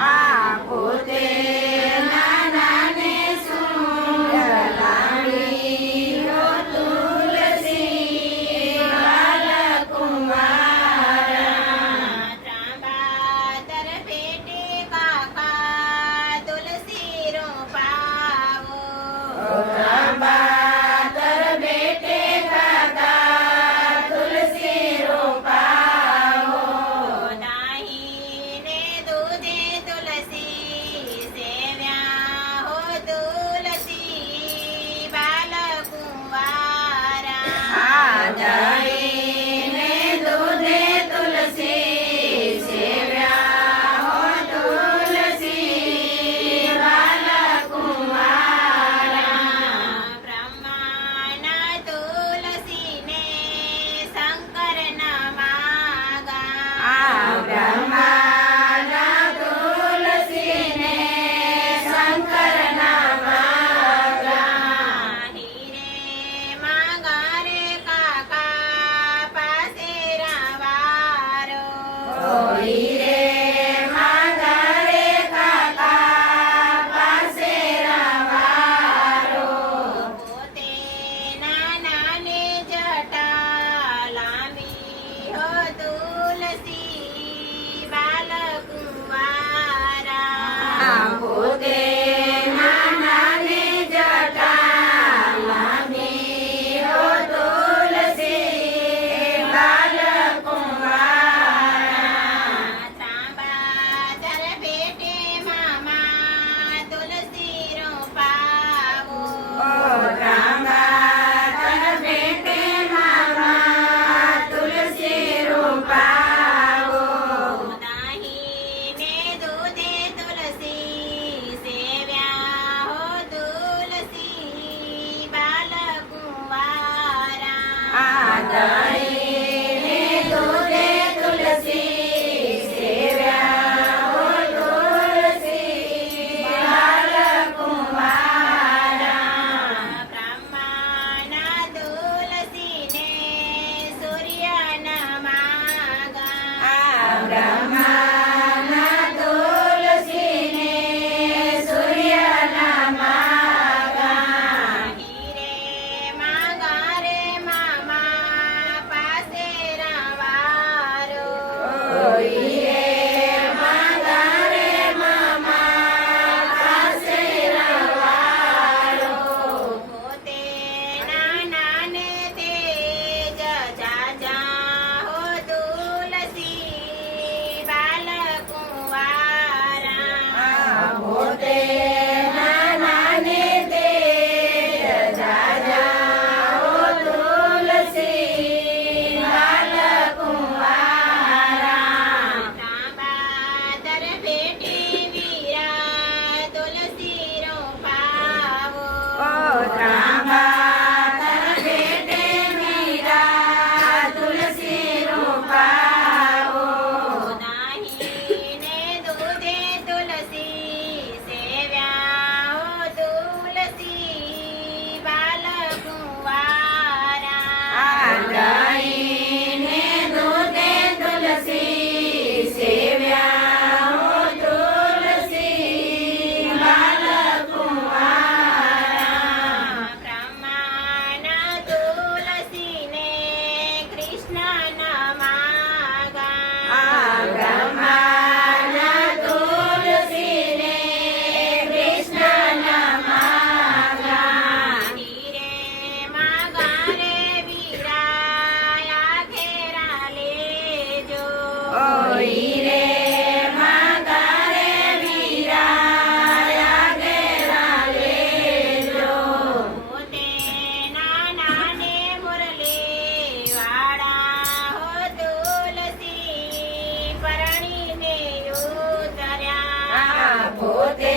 આ પોતે નાના ને સુંદર લાડી હો તુલસી બાલકુમારા ત્રાંબાતર પેટે કાકા તુલસી રોપાવો ત્રાંબાતર બેટે કાકા તુલસી રોપાવો દાહીને દૂધે તુલસી સેવ્યા હો તુલસી બાલકુંવારા આ દહીંને દૂધે તુલસી સેવ્યા હો તુલસી બાલકુમારા બ્રહ્માના તુલસીને શંકરના માગા આ બ્રહ્માના તુલસીને શંકરના માગા હીરે માગા રે કાકા પાસે રવારો હોઈ રે માગા રે કાકા પાસે રવારો પોતે નાના ને જટા લાંબી હો તુલસી બાલકુંવારા આ પોતે નાના ને જટા લાંબી હો તુલસી બાલકુમારા ત્રાંબાતર પેટે મામા તુલસી રોપાવો ત્રાંબાતર બેટે મામા તુલસી રોપાવો દાહીને દૂધે તુલસી સેવ્યા હો તુલસી બાલકુંવારા આ દહીંને દૂધે તુલસી સેવ્યા હો તુલસી બાલકુમારા બ્રહ્માના તુલસીને સૂર્યના માગા આ બ્રહ્માના તુલસીને સૂર્યના માગા હીરે માગા રે મામા પાસે રવારો હોઈ રે માગા રે મામા પાસે રવારો પોતે નાના ને તેજ જાજા હો તુલસી બાલકુંવારા આ પોતે નાના ને તેજ જાજા હો તુલસી બાલકુંવારા ત્રાંબાતર પેટે વીરા તુલસી રોપાવો ત્રાંબાતર બેટે મીરા તુલસી રોપાવો દાહીને દૂધે તુલસી સેવ્યા હો તુલસી બાલકુંવારા આ દહીંને દૂધે તુલસી સેવ્યા હો તુલસી બાલકુંવારા બ્રહ્માના તુલસીને કૃષ્ણના માગા આ બ્રહ્માના તુલસીને કૃષ્ણના માગા હીરે માગા રે વીરાયા ઘેરા લેજો હોઈ રે માગા રે વીરાયા ઘેરા લેજો પોતે નાના ને મુરલી વાળા હો તુલસી પરણીને ઉતર્યા આ પોતે